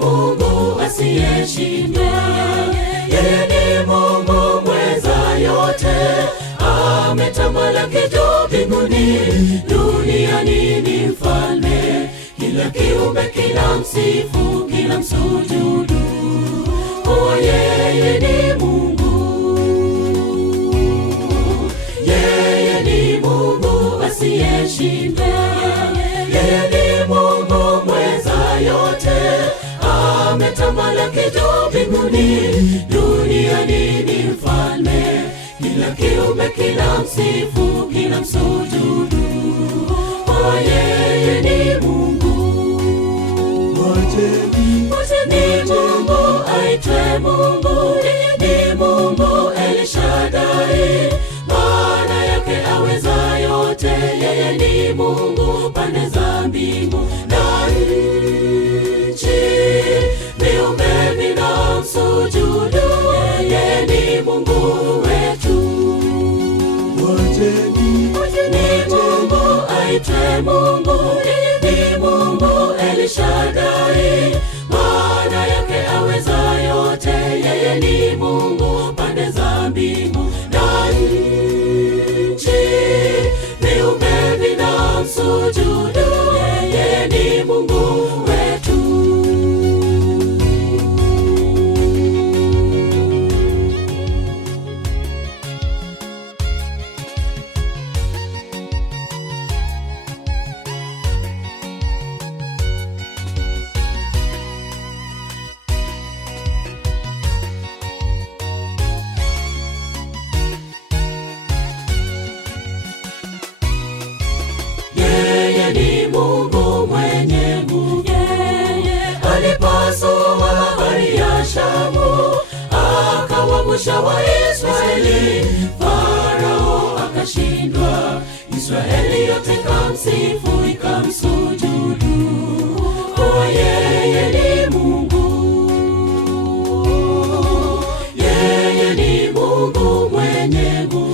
Mungu asiyeshindwa. Yeye ni Mungu mweza yote, ametamalaki juu mbinguni, duniani ni mfalme. Kila kiumbe kinamsifu, kinamsujudu, kwa yeye ni Mungu. Yeye ni Mungu asiyeshindwa. Yeye ni Mungu mweza yote, ametamalaki juu mbinguni, duniani ni mfalme. Kila kiumbe kinamsifu, kinamsujudu, kwa yeye ni Mungu. Wote ni Mungu aitwe Mungu, ni Mungu El Shaddai, maana yake aweza yote. Yeye ni Mungu pande za mbingu na nchi, viumbe vinamsujudu. Yeye ni Mungu wetu. Wote ni Mungu aitwe Mungu, ni Mungu El Shaddai, maana yake aweza yote. Yeye ni Mungu pande za mbingu na nchi, viumbe vinamsujudu. Yeye ni Mungu wetu. Yeye ni Mungu mwenye nguvu. Alipasua bahari ya Shamu, akawavusha Waisraeli. Farao akashindwa, Israeli yote ikamsifu, ikamsujudu, kwa yeye ni Mungu. Yeye ni Mungu mwenye nguvu.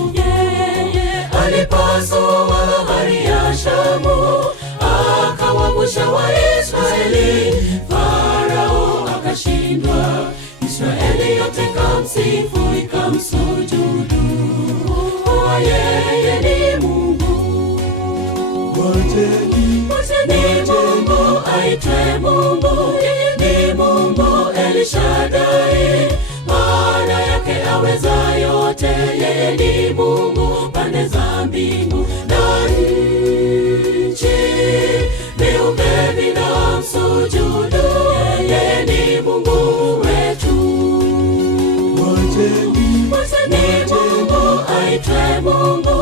Alipasua bahari ya Shamu, akawavusha Waisraeli. Farao akashindwa, Israeli yote ikamsifu, ikamsujudu, kwa yeye ni Mungu. Wote ni Mungu aitwe Mungu, ni Mungu El Shaddai, maana yake aweza yote. Yeye ni Mungu pande za mbingu na nchi, viumbe vinamsujudu. Yeye ni Mungu wetu. Wote ni Mungu aitwe Mungu,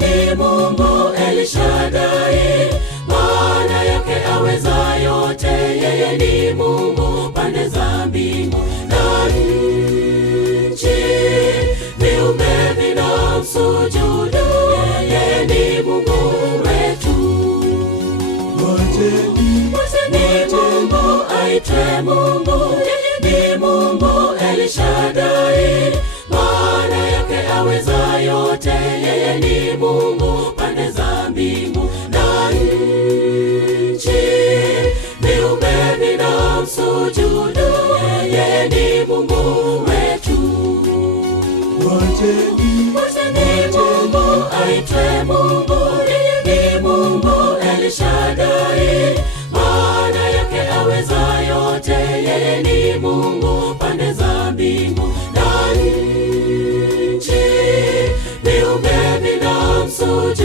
ni Mungu El Shaddai, maana yake aweza yote. Yeye ni Mungu pande za mbingu na nchi, viumbe vinamsujudu. Yeye ni Mungu wetu. Wote ni Mungu aitwe Mungu, ni Mungu El Shaddai, maana yake aweza yote. Yeye ni Mungu pande za mbingu na nchi, viumbe vinamsujudu. Yeye ni Mungu wetu. Wote ni Mungu aitwe Mungu, ni Mungu El Shaddai, maana yake aweza yote. Yeye ni Mungu pande za mbingu na nchi, viumbe vinamsujudu.